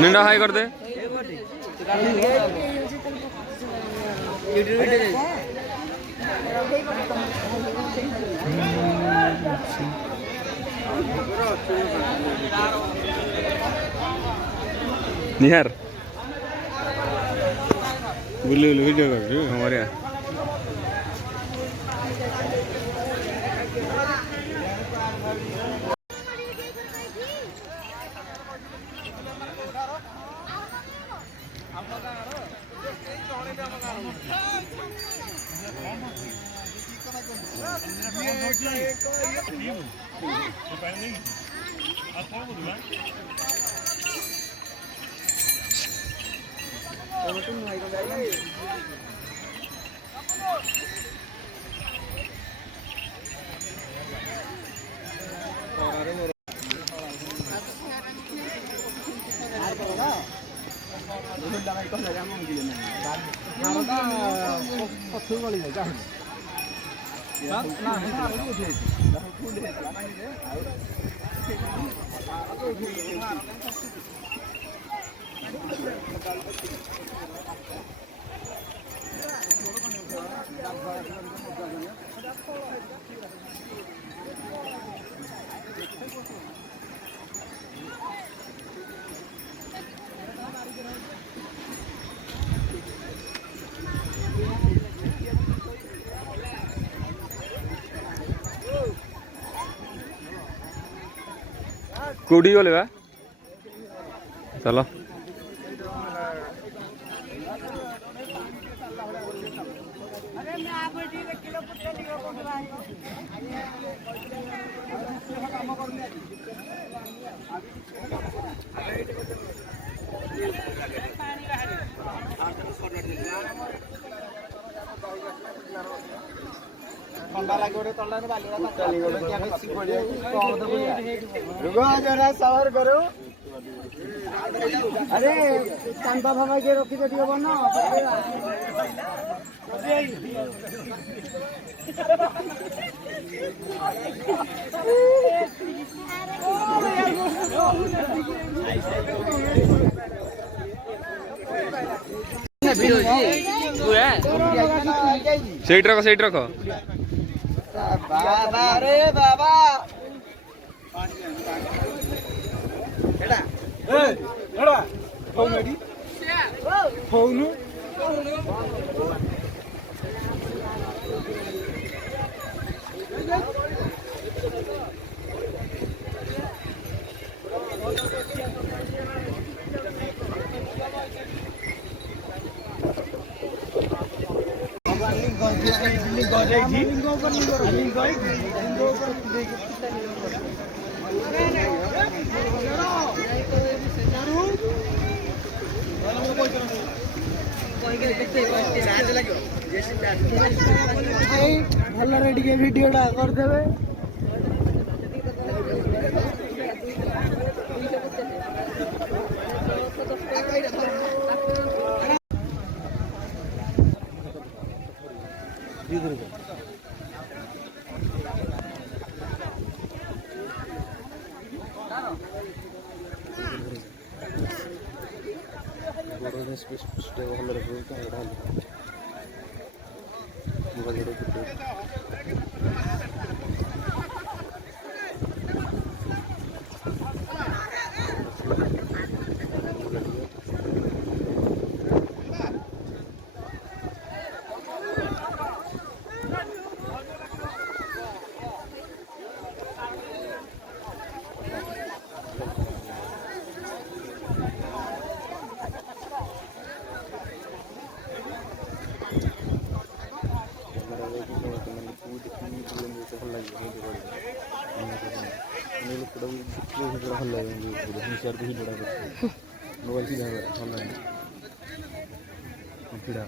निंडा high कर दे निहार बुल्लू video कर रही हमारे यहाँ कुड़ी गले बा चलो ठंडा लगे तला रुको जरा सवार करो अरे चांदा भाई के रखी तो दियो बनो सेट रखो बाबा रे बाबा एडा एडा फोन रेडी फोन भल रेडी के वीडियोटा करदेवे ଭଲ ଲାଗେ ମୋବାଇଲ ସିଧା ଭଲ ଲାଗେ ଛିଡ଼ା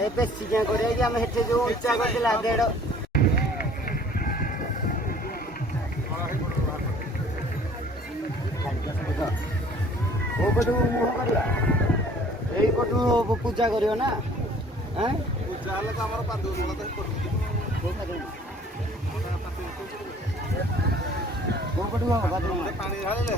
ଏବେ ସିଜା କରିବା କି ଆମେ ସେଠି ଯୋଉ ଉଚ୍ଚା କରିଥିଲା ଦେଢ଼ କୋଉ ପଟୁ ମୁହଁ କରିବା ଏଇ ପଟୁ ପୂଜା କରିବ ନା ପୂଜା ହେଲେ ତ ଆମର କୋଉ ପଟୁ ହବ ପାଣି ଢାଳିଲେ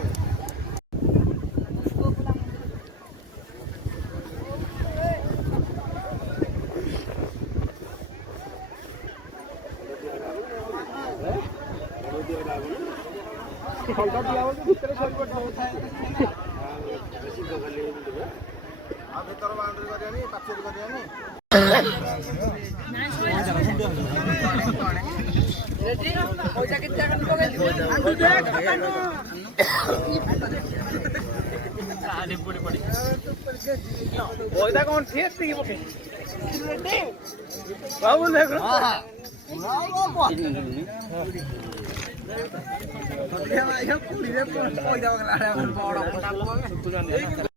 ଭିତରେ ବାଉଣ୍ଡ୍ରି କରିବାନି ପାଚେରୀ କରିବାନି ପଇସା କଣ ଠିକ ପକେଇ ବାବୁ ଦେଖ ପଇସା